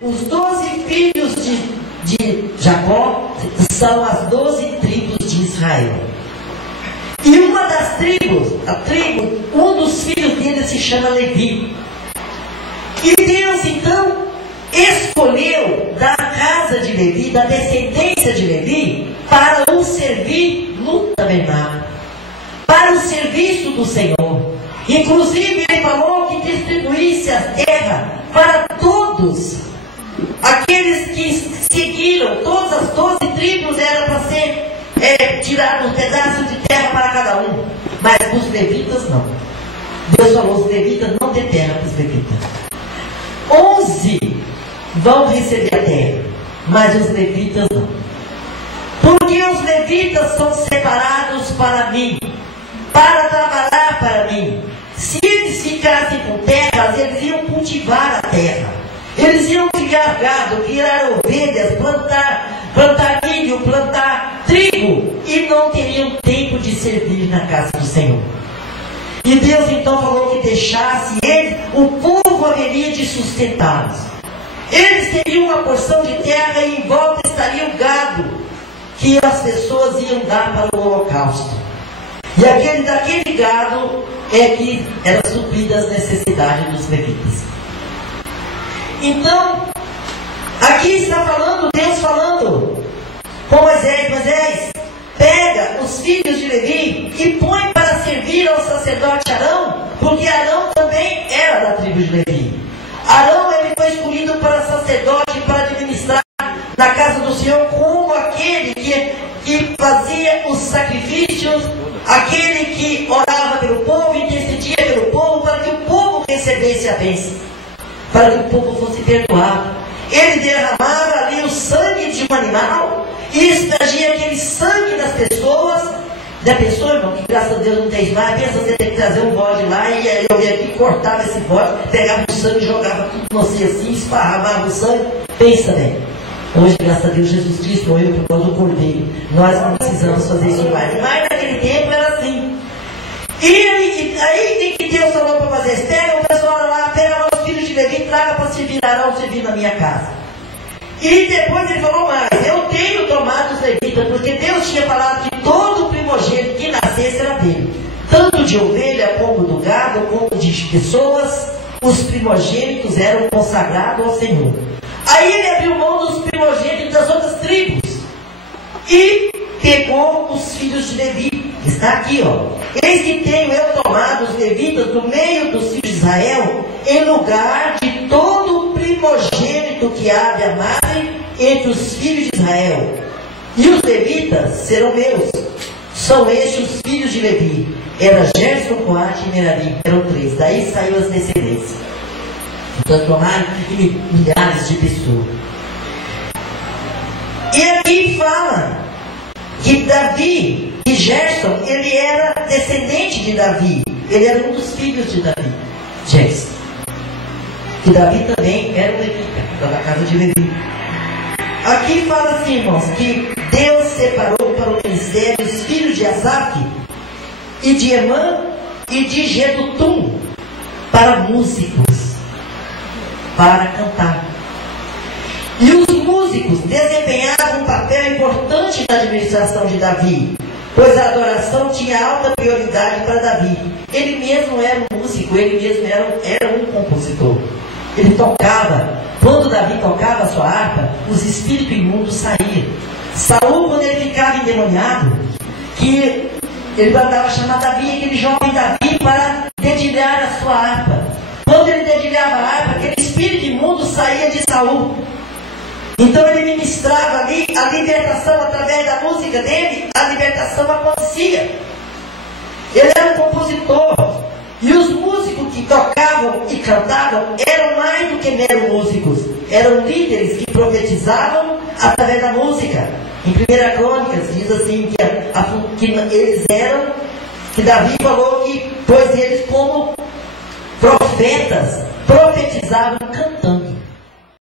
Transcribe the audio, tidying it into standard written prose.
Os 12 filhos de Jacó são as 12 tribos de Israel. E uma das tribos, um dos filhos dele se chama Levi. E Deus então escolheu da casa de Levi, da descendência de Levi, para o servir no tabernáculo, para o serviço do Senhor. Inclusive ele falou que distribuísse a terra para todos aqueles que seguiram. Todas as 12 tribos eram para ser tirado um pedaço de terra para cada um, mas os levitas não. Deus falou: os levitas não têm terra para os levitas. 11 vão receber a terra, mas os levitas não. Porque os levitas são separados para mim, para trabalhar para mim. Se eles ficassem com terras, eles iam cultivar a terra, eles iam criar gado, criar ovelhas, plantar milho, plantar trigo, e não teriam tempo de servir na casa do Senhor. E Deus então falou que deixasse eles, o povo haveria de sustentá-los. Eles teriam uma porção de terra e em volta estaria o gado que as pessoas iam dar para o holocausto. E daquele gado é que eram supridas as necessidades dos levitas. Então, aqui está falando, Deus falando com Moisés: Moisés, pega os filhos de Levi e põe para servir ao sacerdote Arão, porque Arão também era da tribo de Levi. Arão, ele foi escolhido para sacerdote, para administrar na casa do Senhor, como aquele que fazia os sacrifícios, aquele que orava pelo povo, intercedia pelo povo, para que o povo recebesse a bênção, para que o povo fosse perdoado. Ele derramava ali o sangue de um animal e extragia aquele sangue das pessoas. Da pessoa, irmão, que graças a Deus não tem mais, pensa, você tem que trazer um bode lá, e eu ia aqui, cortava esse bode, pegava o sangue, jogava tudo no você assim, esparramava o sangue. Pensa bem, hoje, graças a Deus, Jesus Cristo morreu por causa do cordeiro, nós não precisamos fazer isso mais. Mas naquele tempo era assim. E aí que Deus falou para fazer: pega o pessoal lá, pega os filhos de Levi, traga para servir Arão, servir na minha casa. E depois ele falou mais: eu tenho tomado os levitas, porque Deus tinha falado que todo o primogênito que nascesse era dele, tanto de ovelha como do gado, como de pessoas. Os primogênitos eram consagrados ao Senhor. Aí ele abriu mão dos primogênitos das outras tribos e pegou os filhos de Levi. Está aqui, ó: eis que tenho eu tomado os levitas do meio dos filhos de Israel, em lugar de todo o primogênito que há de madre entre os filhos de Israel. E os levitas serão meus. São estes os filhos de Levi: era Gerson, Coate e Merari. Eram 3. Daí saiu as descendências. Então tomaram milhares de pessoas. E aqui fala que Davi, que Gerson, ele era descendente de Davi. Ele era um dos filhos de Davi, Gerson. E Davi também era um levita, da casa de Levi. Aqui fala assim, irmãos, que Deus separou para o ministério os filhos de Asaf, e de Emã, e de Jedutum, para músicos, para cantar. E os músicos desempenhavam um papel importante na administração de Davi, pois a adoração tinha alta prioridade para Davi. Ele mesmo era um músico, ele mesmo era um compositor. Ele tocava. Quando Davi tocava a sua harpa, os espíritos imundos saíam. Saul, quando ele ficava endemoniado, que ele mandava chamar Davi, aquele jovem Davi, para dedilhar a sua harpa. Quando ele dedilhava a harpa, aquele espírito imundo saía de Saul. Então ele ministrava ali a libertação através da música dele, a libertação acontecia. Ele era um compositor. E os músicos que tocavam e cantavam eram mais do que meros músicos. Eram líderes que profetizavam através da música. Em 1 Crônicas diz assim que eles eram, que Davi falou que, pois eles como profetas profetizavam cantando.